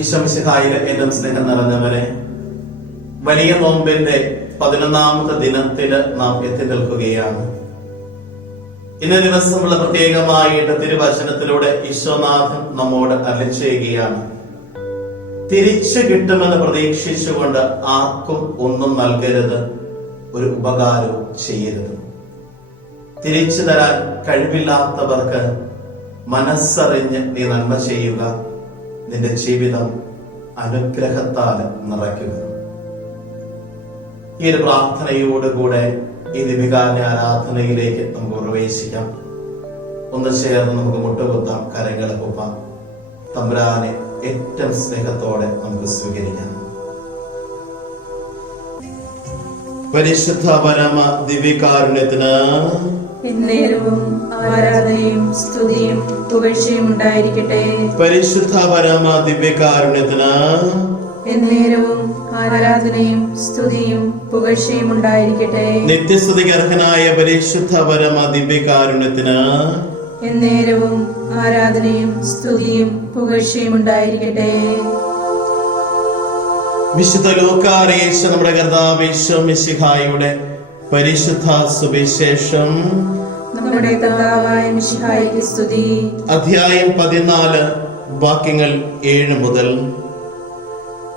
ഈശംസിഹായിലെ ഏറ്റവും സ്നേഹം നിറഞ്ഞവരെ വലിയ നോമ്പിന്റെ പതിനൊന്നാമത്തെ ദിനത്തിൽ നാം എത്തി നിൽക്കുകയാണ് ഇന്ന ദിവസമുള്ള പ്രത്യേകമായിട്ട് തിരുവചനത്തിലൂടെ ഈശോനാഥൻ നമ്മോട് അരളി ചെയ്യുകയാണ് തിരിച്ചു കിട്ടുമെന്ന് പ്രതീക്ഷിച്ചുകൊണ്ട് ആർക്കും ഒന്നും നൽകരുത് ഒരു ഉപകാരവും ചെയ്യരുത്. തിരിച്ചു തരാൻ കഴിവില്ലാത്തവർക്ക് മനസ്സറിഞ്ഞ് നീ നന്മ ചെയ്യുക. നിന്റെ ജീവിതം അനുഗ്രഹത്താൽ നിറയ്ക്കുക ഈ ഒരു പ്രാർത്ഥനയോടുകൂടെ ഈ ദിവികാരനെ ആരാധനയിലേക്ക് നമുക്ക് പ്രവേശിക്കാം. ഒന്ന് ചേർന്ന് നമുക്ക് മുട്ടുകുത്താം കരങ്ങളെ കുപ്പാം തമ്പുരാനെ ഏറ്റവും സ്നേഹത്തോടെ നമുക്ക് സ്വീകരിക്കാം. പരിശുദ്ധ പരമ ദിവ്യകാരുണ്യത്തിന് എന്നേരവും ആരാധനയും സ്തുതിയും പുകഴ്ചയും ഉണ്ടായിരിക്കട്ടെ. പരിശുദ്ധ പരമ ദിവ്യകാരുണ്യത്തിന് എന്നേരവും ആരാധനയും സ്തുതിയും പുകഴ്ചയും ഉണ്ടായിരിക്കട്ടെ. പരിശുദ്ധ പരമ ദിവ്യകാരുണ്യത്തിന് എന്നേരവും ആരാധനയും സ്തുതിയും പുകഴ്ചയും ഉണ്ടായിരിക്കട്ടെ. വിശുദ്ധ ലോകാരേശ നമ്മുടെ കർത്താവേശ മിശിഹായുടെ പരിശുദ്ധ സുവിശേഷം നമ്മുടെ കർത്താവായ മിശിഹായിക്ക് സ്തുതി. അധ്യായം പതിനാല് വാക്യങ്ങൾ ഏഴ് മുതൽ.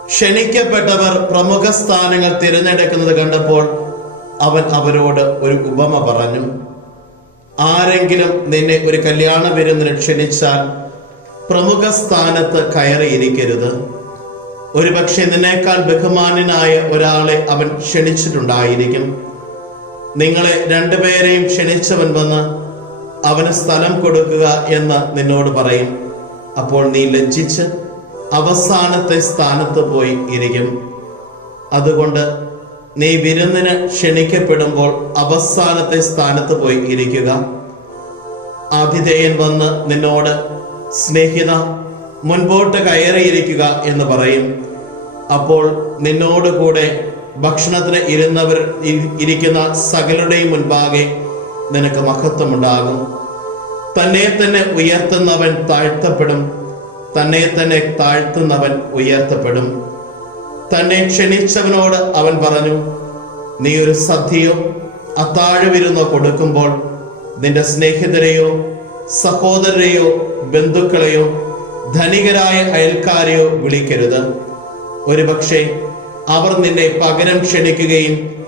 ക്ഷണിക്കപ്പെട്ടവർ പ്രമുഖ സ്ഥാനങ്ങൾ തിരഞ്ഞെടുക്കുന്നത് കണ്ടപ്പോൾ അവൻ അവരോട് ഒരു ഉപമ പറഞ്ഞു. ആരെങ്കിലും നിന്നെ ഒരു കല്യാണ വിരുന്നിന് ക്ഷണിച്ചാൽ പ്രമുഖ സ്ഥാനത്ത് കയറിയിരിക്കരുത്. ഒരുപക്ഷെ നിന്നേക്കാൾ ബഹുമാനനായ ഒരാളെ അവൻ ക്ഷണിച്ചിട്ടുണ്ടായിരിക്കും. നിങ്ങളെ രണ്ടുപേരെയും ക്ഷണിച്ചവൻ വന്ന് അവന് സ്ഥലം കൊടുക്കുക എന്ന് നിന്നോട് പറയും. അപ്പോൾ നീ ലജ്ജിച്ച് അവസാനത്തെ സ്ഥാനത്ത് പോയി ഇരിക്കും. അതുകൊണ്ട് നീ വിരുന്നിന് ക്ഷണിക്കപ്പെടുമ്പോൾ അവസാനത്തെ സ്ഥാനത്ത് പോയി ഇരിക്കുക. ആതിഥേയൻ വന്ന് നിന്നോട് സ്നേഹിത മുൻപോട്ട് കയറിയിരിക്കുക എന്ന് പറയും. അപ്പോൾ നിന്നോട് കൂടെ ഭക്ഷണത്തിന് ഇരുന്നവർ ഇരിക്കുന്ന സകലരുടെയും മുൻപാകെ നിനക്ക് മഹത്വമുണ്ടാകും. തന്നെ തന്നെ ഉയർത്തുന്നവൻ താഴ്ത്തപ്പെടും. തന്നെ തന്നെ താഴ്ത്തുന്നവൻ ഉയർത്തപ്പെടും. തന്നെ ക്ഷണിച്ചവനോട് അവൻ പറഞ്ഞു നീ ഒരു സദ്യയോ അത്താഴവിരുന്നോ കൊടുക്കുമ്പോൾ നിന്റെ സ്നേഹിതരെയോ സഹോദരരെയോ ബന്ധുക്കളെയോ ധനികരായ അയൽക്കാരെയോ വിളിക്കരുത്. ഒരുപക്ഷെ അവർ നിന്നെ പകരം ക്ഷണിക്കുകയും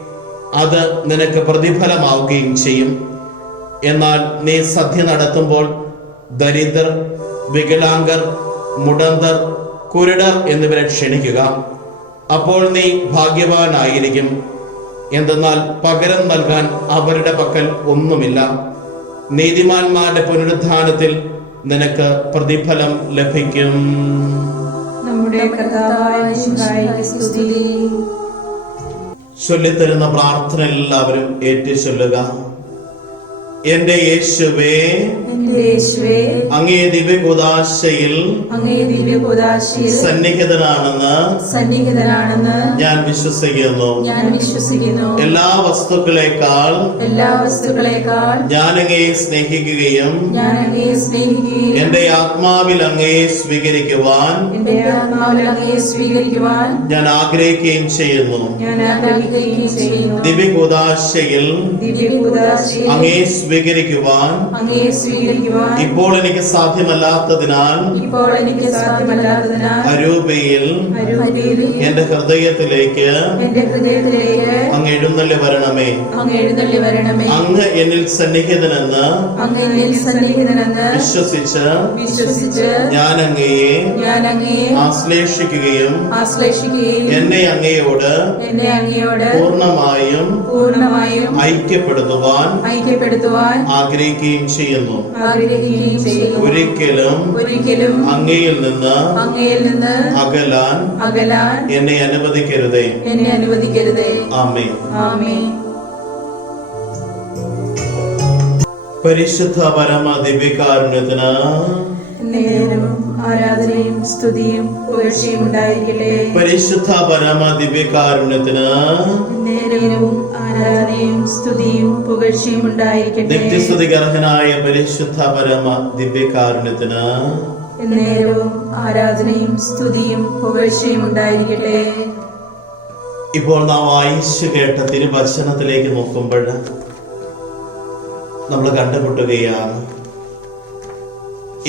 അത് നിനക്ക് പ്രതിഫലമാവുകയും ചെയ്യും. എന്നാൽ നീ സദ്യ നടത്തുമ്പോൾ ദരിദ്രർ വികലാംഗർ മുടന്തർ കുരുടർ എന്നിവരെ ക്ഷണിക്കുക. അപ്പോൾ നീ ഭാഗ്യവാനായിരിക്കും. എന്തെന്നാൽ പകരം നൽകാൻ അവരുടെ പക്കൽ ഒന്നുമില്ല. നീതിമാന്മാരുടെ പുനരുദ്ധാനത്തിൽ നിനക്ക് പ്രതിഫലം ലഭിക്കും. ചൊല്ലിത്തരുന്ന പ്രാർത്ഥന എല്ലാവരും ഏറ്റു ചൊല്ലുക. എന്റെ യേശുവേ അങ്ങേ ദിവ്യകുദാശയിൽ അങ്ങേ ദിവ്യപുദാശിയിൽ സന്നിഹിതനാണെന്ന് സന്നിഹിതനാണെന്ന് ഞാൻ വിശ്വസിക്കുന്നു. ഞാൻ വിശ്വസിക്കുന്നു. എല്ലാ വസ്തുക്കളെക്കാൾ എല്ലാ വസ്തുക്കളെക്കാൾ ഞാൻ അങ്ങയെ സ്നേഹിക്കുകയും ഞാൻ അങ്ങയെ സ്നേഹിക്കുകയും എന്റെ ആത്മാവിൽ അങ്ങയെ സ്വീകരിക്കുവാൻ എന്റെ ആത്മാവിൽ അങ്ങയെ സ്വീകരിക്കുവാൻ ഞാൻ ആഗ്രഹിക്കുകയും ചെയ്യുന്നു. ഞാൻ ആഗ്രഹിക്കുകയും ചെയ്യുന്നു. ദിവ്യകുദാശയിൽ ദിവ്യപുദാശിയിൽ അങ്ങയെ സ്വീകരിക്കുവാൻ അങ്ങയെ സ്വീകരിക്കുവാൻ ഇപ്പോൾ എനിക്ക് സാധ്യമല്ലാത്തതിനാൽ ഇപ്പോൾ എനിക്ക് സാധ്യമല്ലാത്തതിനാൽ അരൂപയിൽ എന്റെ ഹൃദയത്തിലേക്ക് എന്റെ ഹൃദയത്തിലേക്ക് അങ്ങ് എഴുന്നള്ളി വരണമേ. അങ്ങ് എഴുന്നള്ളി വരണമേ. അങ്ങ് എന്നിൽ സന്നിഹിതനെന്ന് അങ്ങ് എന്നിൽ സന്നിഹിതനെന്ന് വിശ്വസിച്ച് വിശ്വസിച്ച് ഞാൻ അങ്ങയെ ഞാൻ അങ്ങയെ ആശ്ലേഷിക്കുകയും ആശ്ലേഷിക്കുകയും എന്നെ അങ്ങയോട് എന്നെ അങ്ങയോട് പൂർണമായും പൂർണമായും ഐക്യപ്പെടുത്തുവാൻ ഐക്യപ്പെടുത്തുവാൻ ആഗ്രഹിക്കുകയും ചെയ്യുന്നു. ആഗ്രഹിക്കുകയും ചെയ്യുന്നു. ഒരിക്കലും ഒരിക്കലും അങ്ങയിൽ നിന്ന് അങ്ങയിൽ നിന്ന് അകലാൻ അകലാൻ എന്നെ അനുവദിക്കരുതേ. എന്നെ അനുവദിക്കരുതേ. ആമേ ആമേ പരിശുദ്ധ പരമ ദിവ്യകാരുണ്യത്തിന് നേരവും ആരാധനയും സ്തുതിയും പുകഴ്ചയും ഉണ്ടായിരിക്കട്ടെ. പരിശുദ്ധ പരമാദിവ്യകാരുണ്യത്തിന് നേരവും ആരാധനയും സ്തുതിയും പുകഴ്ചയും ഉണ്ടായിരിക്കട്ടെ. നിത്യസ്തുതികർഹനായ പരിശുദ്ധ പരമ ദിവ്യകാരുണ്യത്തിന് എന്നേരവും ആരാധനയും സ്തുതിയും പുകഴ്ചയും ഉണ്ടായിരിക്കട്ടെ. ഇപ്പോൾ നാം വായിച്ചു കേട്ട തിരുവചനത്തിലേക്ക് നോക്കുമ്പോൾ നമ്മൾ കണ്ടുമുട്ടുകയാണ്.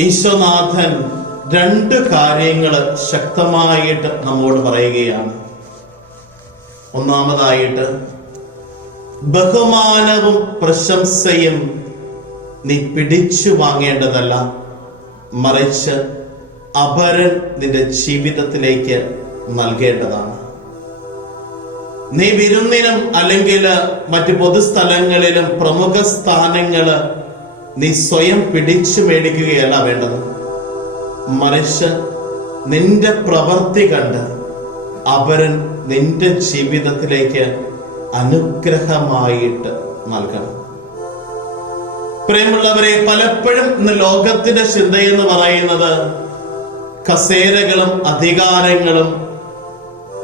ഈശോനാഥൻ രണ്ട് കാര്യങ്ങൾ ശക്തമായിട്ട് നമ്മോട് പറയുകയാണ്. ഒന്നാമതായിട്ട് ബഹുമാനവും പ്രശംസയും നീ പിടിച്ചു വാങ്ങേണ്ടതല്ല. മറിച്ച് അപരൻ നിന്റെ ജീവിതത്തിലേക്ക് നൽകേണ്ടതാണ്. നീ വിരുന്നിനും അല്ലെങ്കിൽ മറ്റ് പൊതുസ്ഥലങ്ങളിലും പ്രമുഖ സ്ഥാനങ്ങൾ നീ സ്വയം പിടിച്ചു മേടിക്കുകയല്ല വേണ്ടത്. മറിച്ച് നിന്റെ പ്രവൃത്തി കണ്ട് അപരൻ നിന്റെ ജീവിതത്തിലേക്ക് അനുഗ്രഹമായിട്ട് നൽകണം. പ്രിയമുള്ളവരെ പലപ്പോഴും ഇന്ന് ലോകത്തിന്റെ ചിന്തയെന്ന് പറയുന്നത് കസേരകളും അധികാരങ്ങളും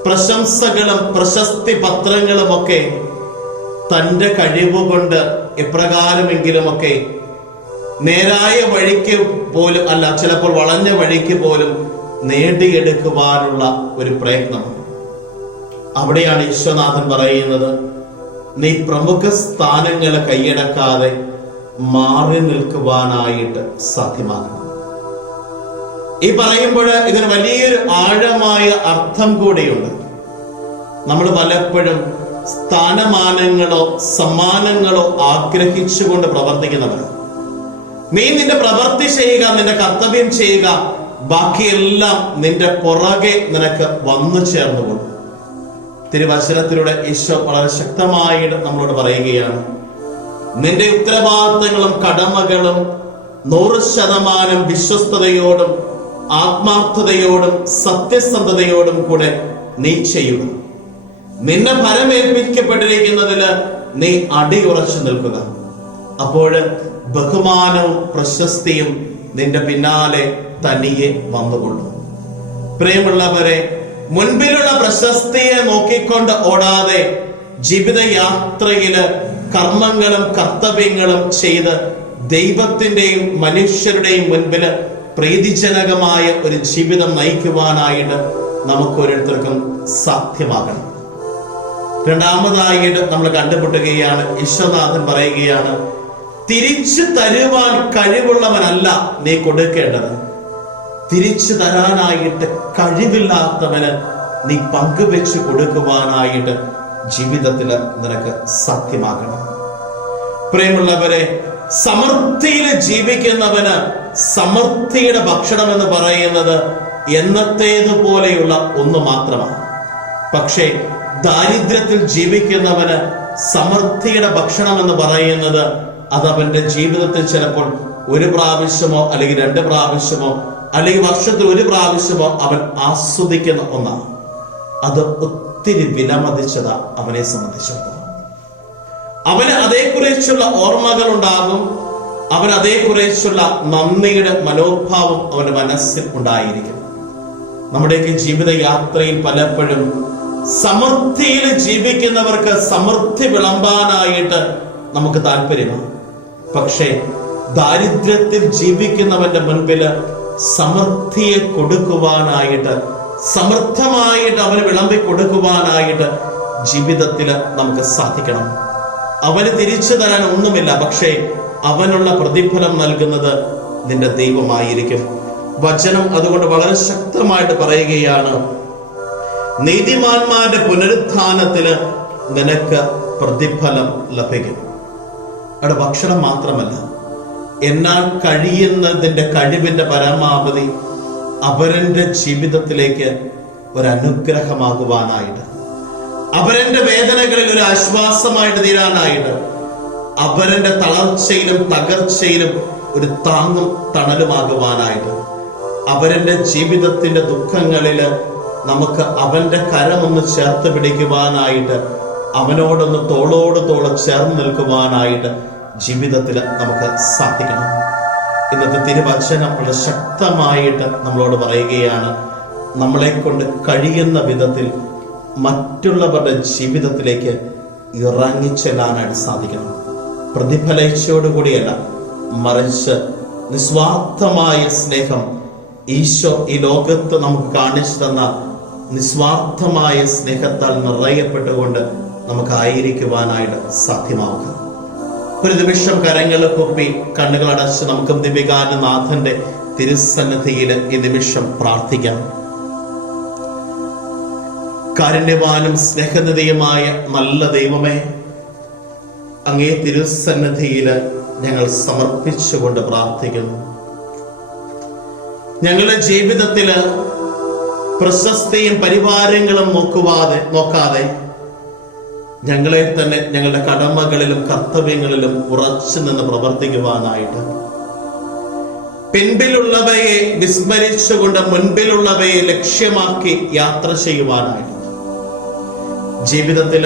പ്രശംസകളും പ്രശസ്തി പത്രങ്ങളും ഒക്കെ തന്റെ കഴിവുകൊണ്ട് എപ്രകാരമെങ്കിലുമൊക്കെ നേരായ വഴിക്ക് പോലും അല്ല ചിലപ്പോൾ വളഞ്ഞ വഴിക്ക് പോലും നേടിയെടുക്കുവാനുള്ള ഒരു പ്രയത്നം. അവിടെയാണ് ഈശ്വനാഥൻ പറയുന്നത് നീ പ്രമുഖ സ്ഥാനങ്ങളെ കൈയടക്കാതെ മാറി നിൽക്കുവാനായിട്ട് സാധ്യമാകണം ഈ പറയുമ്പോൾ ഇതിന് വലിയൊരു ആഴമായ അർത്ഥം കൂടിയുണ്ട്. നമ്മൾ പലപ്പോഴും സ്ഥാനമാനങ്ങളോ സമ്മാനങ്ങളോ ആഗ്രഹിച്ചുകൊണ്ട് പ്രവർത്തിക്കുന്നവരാണ്. നീ നിന്റെ പ്രവൃത്തി ചെയ്യുക നിന്റെ കർത്തവ്യം ചെയ്യുക ബാക്കിയെല്ലാം നിന്റെ പുറകെ നിനക്ക് വന്നു ചേർന്നുകൊള്ളും. തിരുവചനത്തിലൂടെ ഈശോ വളരെ ശക്തമായിട്ട് നമ്മളോട് പറയുകയാണ് നിന്റെ ഉത്തരവാദിത്തങ്ങളും കടമകളും നൂറ് ശതമാനം വിശ്വസ്തയോടും ആത്മാർത്ഥതയോടും സത്യസന്ധതയോടും കൂടെ നീ ചെയ്യുക. നിന്നെ ഫലമേൽപ്പിക്കപ്പെട്ടിരിക്കുന്നതിന് നീ അടിയുറച്ചു നിൽക്കുക. അപ്പോൾ ബഹുമാനവും പ്രശസ്തിയും നിന്റെ പിന്നാലെ തനിയെ വന്നുകൊള്ളും. പ്രിയമുള്ളവരെ മുൻപിലുള്ള പ്രശസ്തിയെ നോക്കിക്കൊണ്ട് ഓടാതെ ജീവിതയാത്രയിൽ കർമ്മങ്ങളും കർത്തവ്യങ്ങളും ചെയ്ത് ദൈവത്തിന്റെയും മനുഷ്യരുടെയും മുൻപിൽ പ്രീതിജനകമായ ഒരു ജീവിതം നയിക്കുവാനായിട്ട് നമുക്ക് ഓരോരുത്തർക്കും സാധ്യമാകണം. രണ്ടാമതായിട്ട് നമ്മൾ കണ്ടുമുട്ടുകയാണ് വിശ്വനാഥൻ പറയുകയാണ് തിരിച്ചു തരുവാൻ കഴിവുള്ളവനല്ല നീ കൊടുക്കേണ്ടത്. തിരിച്ചു തരാനായിട്ട് കഴിവില്ലാത്തവന് നീ പങ്കുവെച്ചു കൊടുക്കുവാനായിട്ട് ജീവിതത്തിൽ നിനക്ക് സത്യമാകണം പ്രിയമുള്ളവരെ സമൃദ്ധിയിൽ ജീവിക്കുന്നവന് സമൃദ്ധിയുടെ ഭക്ഷണം എന്ന് പറയുന്നത് എന്നത്തേതുപോലെയുള്ള ഒന്ന് മാത്രമാണ്. പക്ഷേ ദാരിദ്ര്യത്തിൽ ജീവിക്കുന്നവന് സമൃദ്ധിയുടെ ഭക്ഷണം എന്ന് പറയുന്നത് അത് അവന്റെ ജീവിതത്തിൽ ചിലപ്പോൾ ഒരു പ്രാവശ്യമോ അല്ലെങ്കിൽ രണ്ട് പ്രാവശ്യമോ അല്ലെങ്കിൽ വർഷത്തിൽ ഒരു പ്രാവശ്യമോ അവൻ ആസ്വദിക്കുന്ന ഒന്നാണ്. അത് ഒത്തിരി വിലമതിച്ചതാ അവനെ സംബന്ധിച്ചിടത്തോളം. അവന് അതേക്കുറിച്ചുള്ള ഓർമ്മകൾ ഉണ്ടാകും അവൻ അതേക്കുറിച്ചുള്ള നന്ദിയുടെ മനോഭാവം അവന്റെ മനസ്സിൽ ഉണ്ടായിരിക്കും. നമ്മുടെയൊക്കെ ജീവിതയാത്രയിൽ പലപ്പോഴും സമൃദ്ധിയിൽ ജീവിക്കുന്നവർക്ക് സമൃദ്ധി വിളമ്പാനായിട്ട് നമുക്ക് താല്പര്യമാണ്. പക്ഷേ ദാരിദ്ര്യത്തിൽ ജീവിക്കുന്നവന്റെ മുൻപിൽ സമൃദ്ധിയെ കൊടുക്കുവാനായിട്ട് സമൃദ്ധമായിട്ട് അവന് വിളമ്പി കൊടുക്കുവാനായിട്ട് ജീവിതത്തിൽ നമുക്ക് സാധിക്കണം. അവന് തിരിച്ചു തരാൻ ഒന്നുമില്ല പക്ഷേ അവനുള്ള പ്രതിഫലം നൽകുന്നത് നിന്റെ ദൈവമായിരിക്കും. വചനം അതുകൊണ്ട് വളരെ ശക്തമായിട്ട് പറയുകയാണ് നീതിമാന്മാരുടെ പുനരുത്ഥാനത്തിന് നിനക്ക് പ്രതിഫലം ലഭിക്കും. അവിടെ ഭക്ഷണം മാത്രമല്ല എന്നാൽ കഴിയുന്നതിന്റെ കഴിവിന്റെ പരമാവധി അവരന്റെ ജീവിതത്തിലേക്ക് ഒരനുഗ്രഹമാകുവാനായിട്ട് അവരന്റെ വേദനകളിൽ ഒരു ആശ്വാസമായിട്ട് തീരാനായിട്ട് അവരന്റെ തളർച്ചയിലും തകർച്ചയിലും ഒരു താങ്ങും തണലുമാകുവാനായിട്ട് അവരന്റെ ജീവിതത്തിന്റെ ദുഃഖങ്ങളിൽ നമുക്ക് അവന്റെ കരമൊന്ന് ചേർത്ത് പിടിക്കുവാനായിട്ട് അവനോടൊന്ന് തോളോട് തോൾ ചേർന്ന് നിൽക്കുവാനായിട്ട് ജീവിതത്തിൽ നമുക്ക് സാധിക്കണം. ഇന്നത്തെ തിരുവചനം വളരെ ശക്തമായിട്ട് നമ്മളോട് പറയുകയാണ് നമ്മളെ കൊണ്ട് കഴിയുന്ന വിധത്തിൽ മറ്റുള്ളവരുടെ ജീവിതത്തിലേക്ക് ഇറങ്ങിച്ചെല്ലാനായിട്ട് സാധിക്കണം. പ്രതിഫലയിച്ചോടുകൂടിയല്ല മറിച്ച് നിസ്വാർത്ഥമായ സ്നേഹം ഈശോ ഈ ലോകത്ത് നമുക്ക് കാണിച്ചു തന്ന നിസ്വാർത്ഥമായ സ്നേഹത്താൽ നിറയപ്പെട്ടുകൊണ്ട് നമുക്കായിരിക്കുവാനായിട്ട് സാധ്യമാവുക. ഒരു നിമിഷം കരങ്ങൾ പൊപ്പി കണ്ണുകൾ അടച്ച് നമുക്ക് ദിവികാരനാഥന്റെ തിരുസന്നിധിയിൽ ഈ നിമിഷം പ്രാർത്ഥിക്കാം. കാരുണ്യവാനും സ്നേഹനിധിയുമായ നല്ല ദൈവമേ അങ്ങേ തിരുസന്നിധിയിൽ ഞങ്ങൾ സമർപ്പിച്ചുകൊണ്ട് പ്രാർത്ഥിക്കുന്നു. ഞങ്ങളുടെ ജീവിതത്തിൽ പ്രശസ്തിയും പരിവാരങ്ങളും നോക്കുവാതെ നോക്കാതെ ഞങ്ങളെ തന്നെ ഞങ്ങളുടെ കടമകളിലും കർത്തവ്യങ്ങളിലും ഉറച്ചു നിന്ന് പ്രവർത്തിക്കുവാനായിട്ട്. പിൻപിലുള്ളവയെ വിസ്മരിച്ചുകൊണ്ട് മുൻപിലുള്ളവയെ ലക്ഷ്യമാക്കി യാത്ര ചെയ്യുവാനായിട്ട്. ജീവിതത്തിൽ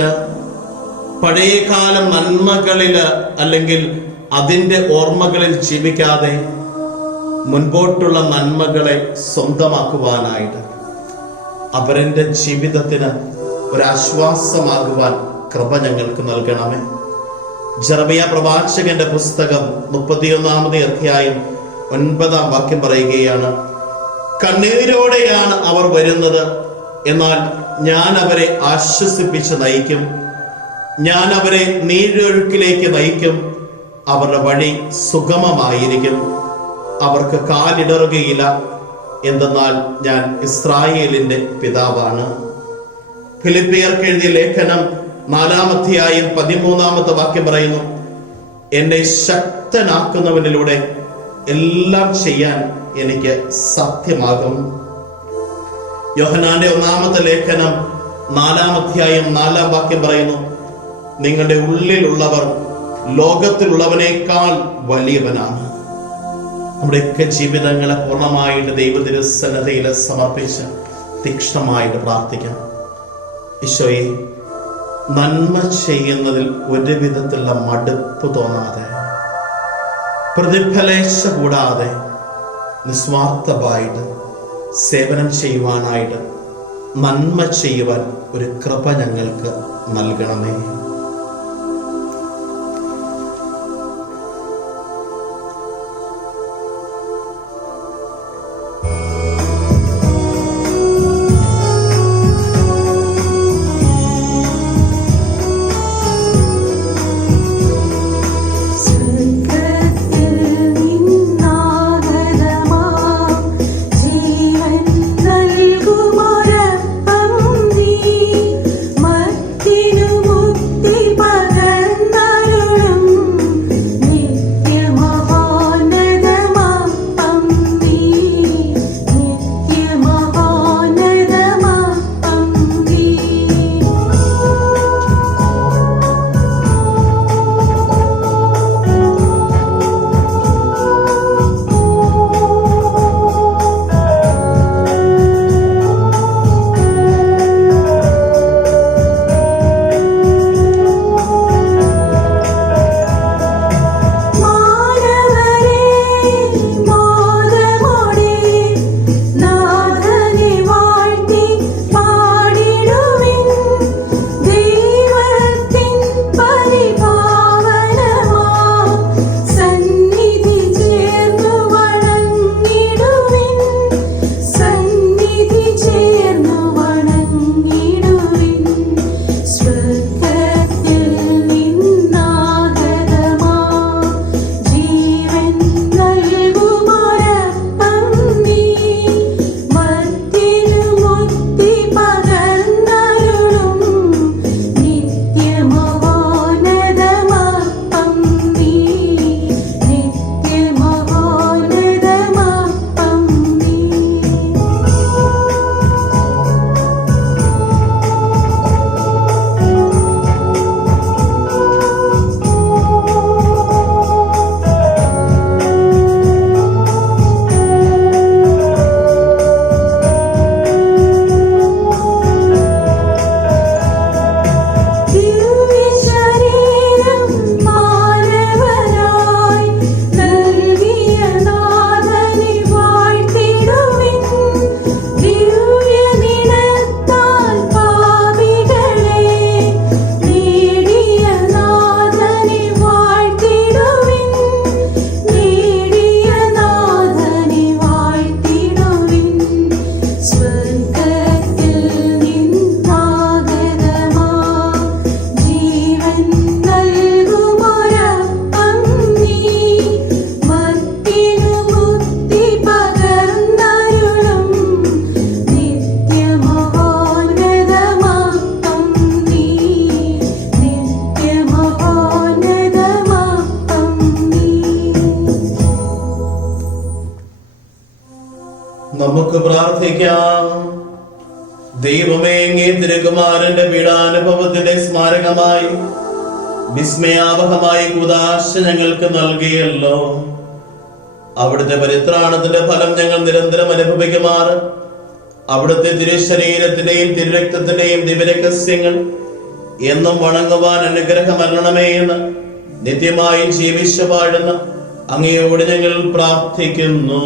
പഴയകാല നന്മകളിൽ അല്ലെങ്കിൽ അതിന്റെ ഓർമ്മകളിൽ ജീവിക്കാതെ മുൻപോട്ടുള്ള നന്മകളെ സ്വന്തമാക്കുവാനായിട്ട്. അവരെ ജീവിതത്തിന് ഒരാശ്വാസമാകുവാൻ കൃപ ഞങ്ങൾക്ക് നൽകണമേ. ജർമിയ പ്രവാചകന്റെ പുസ്തകം മുപ്പത്തിയൊന്നാമത് അധ്യായം ഒൻപതാം വാക്യം പറയുകയാണ് കണ്ണീരോടെയാണ് അവർ വരുന്നത്. എന്നാൽ ഞാൻ അവരെ ആശ്വസിപ്പിച്ച് നയിക്കും. ഞാൻ അവരെ നീരൊഴുക്കിലേക്ക് നയിക്കും. അവരുടെ വഴി സുഗമമായിരിക്കും. അവർക്ക് കാലിടറുകയില്ല. എന്തെന്നാൽ ഞാൻ ഇസ്രായേലിന്റെ പിതാവാണ്. ഫിലിപ്പിയർക്ക് എഴുതിയ ലേഖനം നാലാമധ്യായം പതിമൂന്നാമത്തെ വാക്യം പറയുന്നു എന്നെ ശക്തനാക്കുന്നവനിലൂടെ എല്ലാം ചെയ്യാൻ എനിക്ക് സത്യമാകും യോഹനാന്റെ ഒന്നാമത്തെ ലേഖനം നാലാമധ്യായം നാലാം വാക്യം പറയുന്നു നിങ്ങളുടെ ഉള്ളിലുള്ളവർ ലോകത്തിലുള്ളവനേക്കാൾ വലിയവനാണ്. നമ്മുടെയൊക്കെ ജീവിതങ്ങളെ പൂർണമായിട്ട് ദൈവതിരുസന്നതയിൽ സമർപ്പിച്ച് തീക്ഷ്ണമായിട്ട് പ്രാർത്ഥിക്കാം. ഈശോയെ നന്മ ചെയ്യുന്നതിൽ ഒരു വിധത്തിലുള്ള മടുപ്പ് തോന്നാതെ പ്രതിഫലേശ കൂടാതെ നിസ്വാർത്ഥമായിട്ട് സേവനം ചെയ്യുവാനായിട്ട് നന്മ ചെയ്യുവാൻ ഒരു കൃപ ഞങ്ങൾക്ക് നൽകണമേ. പീഡാനുഭവത്തിന്റെ സ്മാരകമായി വിസ്മയാവഹമായി കുദാശ ഞങ്ങൾക്ക് നൽകിയല്ലോ. അവിടുത്തെ പരിത്രാണത്തിന്റെ ഫലം ഞങ്ങൾ നിരന്തരം അനുഭവിക്കുമാറ്. അവിടുത്തെ തിരുശരീരത്തിന്റെയും തിരുരക്തത്തിന്റെയും ദിവരഹസ്യങ്ങൾ എന്നും വണങ്ങുവാൻ അനുഗ്രഹമരണമേ എന്ന് നിത്യമായി ജീവിച്ചു വാഴുന്ന അങ്ങയോട് ഞങ്ങൾ പ്രാർത്ഥിക്കുന്നു.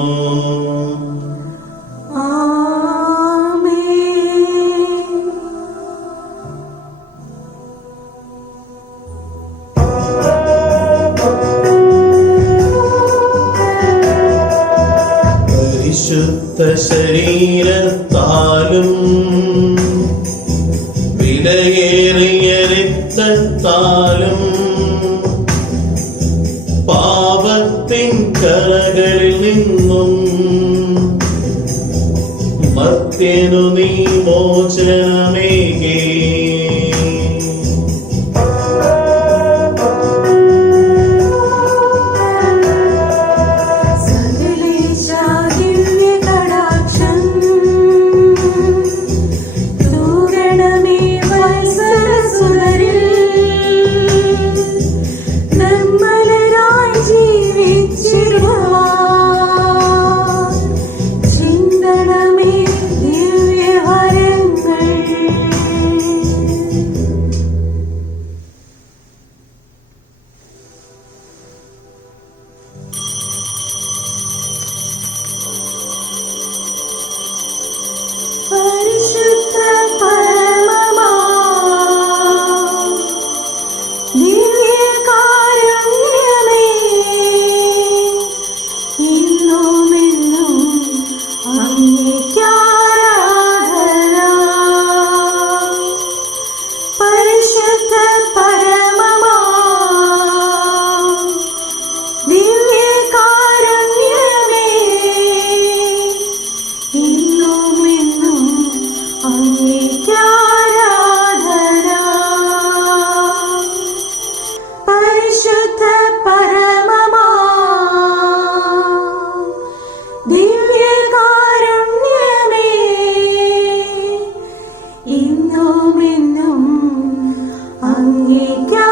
പരിശുദ്ധ ശരീരത്താലും വിലയേറിയ രക്തത്താലും പാപത്തിൻ കറകളിൽ നിന്നും മത്യനു നീ മോചനമേകേ 你掉。